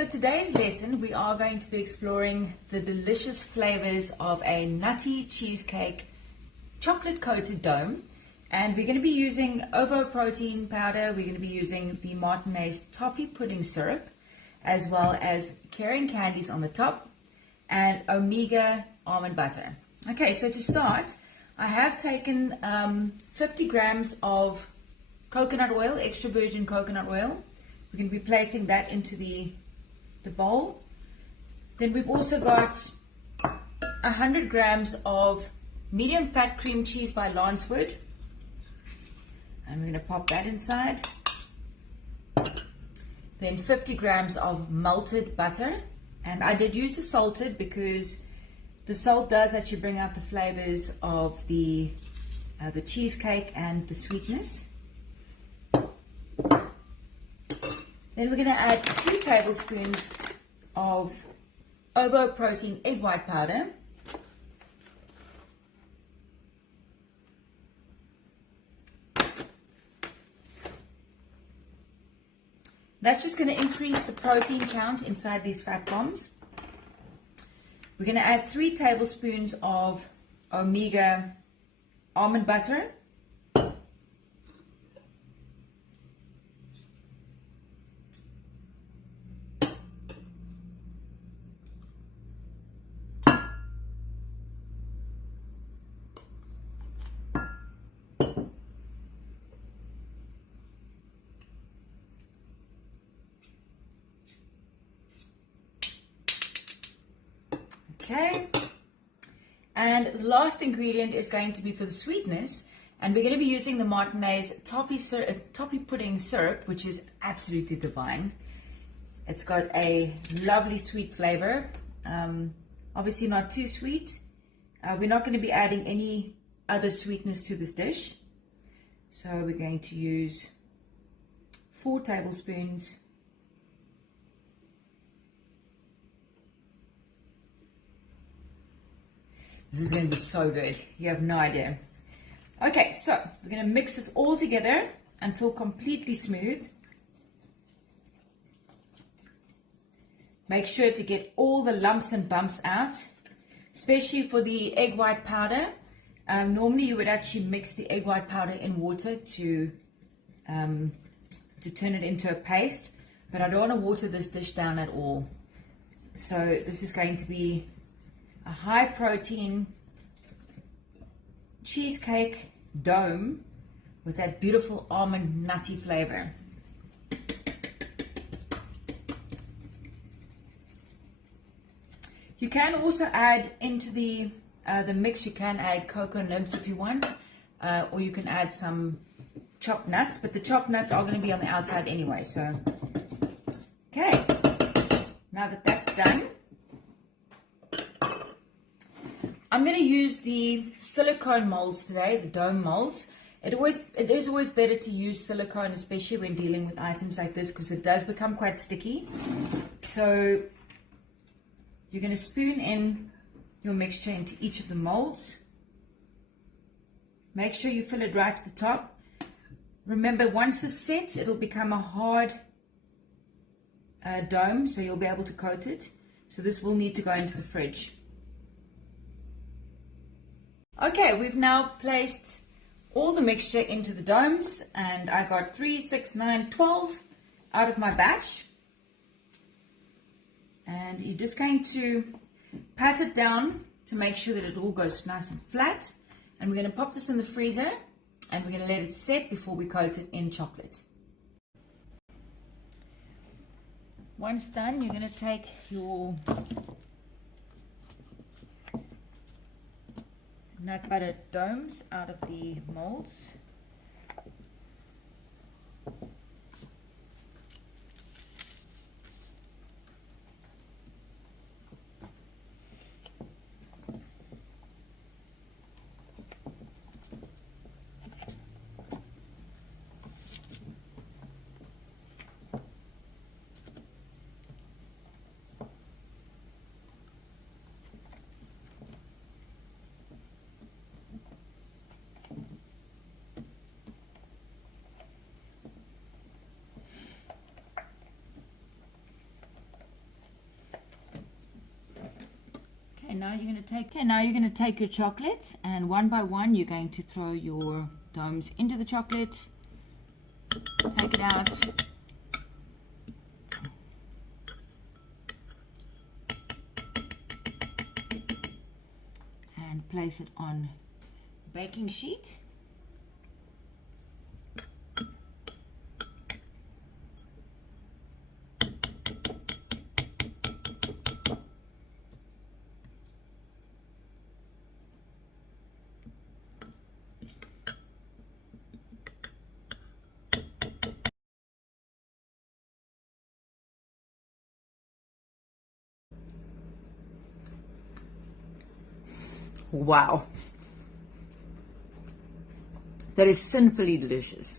So today's lesson, we are going to be exploring the delicious flavors of a nutty cheesecake chocolate coated dome. And we're going to be using ovo protein powder, we're going to be using the Martinez toffee pudding syrup, as well as Caring candies on the top, and Omega almond butter. Okay, so to start, I have taken 50 grams of coconut oil, extra virgin coconut oil. We're going to be placing that into the bowl. Then we've also got 100 grams of medium fat cream cheese by Lancewood. And we're going to pop that inside. Then 50 grams of melted butter. And I did use the salted because the salt does actually bring out the flavors of the cheesecake and the sweetness. Then we're going to add 2 tablespoons of ovo protein egg white powder. That's just going to increase the protein count inside these fat bombs. We're going to add 3 tablespoons of Omega almond butter. Okay, and the last ingredient is going to be for the sweetness, and we're going to be using the Martinez toffee pudding syrup, which is absolutely divine. It's got a lovely sweet flavor, obviously not too sweet. We're not going to be adding any other sweetness to this dish, so we're going to use 4 tablespoons. This is going to be so good. You have no idea. Okay, so we're going to mix this all together until completely smooth. Make sure to get all the lumps and bumps out, especially for the egg white powder. Normally you would actually mix the egg white powder in water to turn it into a paste, but I don't want to water this dish down at all. So this is going to be a high protein cheesecake dome with that beautiful almond nutty flavor. You can also add into the mix, you can add cocoa nibs if you want, or you can add some chopped nuts, but the chopped nuts are going to be on the outside anyway. So okay, now that that's done, I'm going to use the silicone molds today, the dome molds. It is always better to use silicone, especially when dealing with items like this, because it does become quite sticky. So you're going to spoon in your mixture into each of the molds. Make sure you fill it right to the top. Remember, once this sets, it'll become a hard dome, so you'll be able to coat it. So this will need to go into the fridge. Okay, we've now placed all the mixture into the domes, and I got 3, 6, 9, 12 out of my batch. And you're just going to pat it down to make sure that it all goes nice and flat. And we're going to pop this in the freezer, and we're going to let it set before we coat it in chocolate. Once done, you're going to take your nut butter domes out of the molds. now you're going to take your chocolate, and one by one you're going to throw your domes into the chocolate. Take it out. And place it on baking sheet. Wow, that is sinfully delicious.